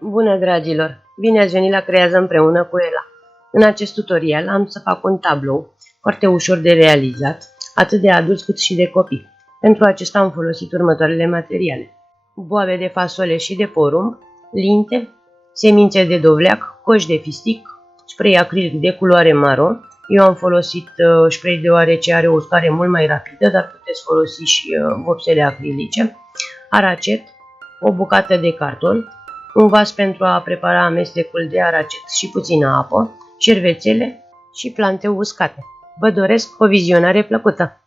Bună, dragilor! Bine ați venit la Creează împreună cu Ela. În acest tutorial am să fac un tablou foarte ușor de realizat, atât de adulți cât și de copii. Pentru acesta am folosit următoarele materiale: boabe de fasole și de porumb, linte, semințe de dovleac, coși de fistic, spray acrilic de culoare maro. Eu am folosit spray deoarece are o uscare mult mai rapidă, dar puteți folosi și vopsele acrilice, aracet, o bucată de carton, un vas pentru a prepara amestecul de aracet și puțină apă, șervețele și plante uscate. Vă doresc o vizionare plăcută!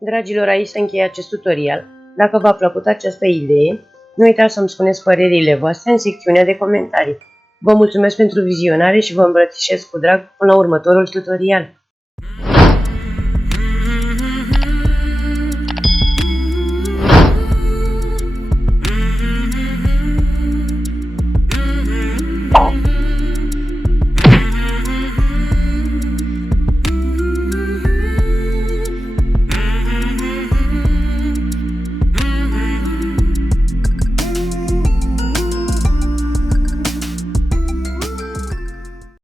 Dragilor, aici se încheie acest tutorial. Dacă v-a plăcut această idee, nu uitați să-mi spuneți părerile voastre în secțiunea de comentarii. Vă mulțumesc pentru vizionare și vă îmbrățișez cu drag până la următorul tutorial.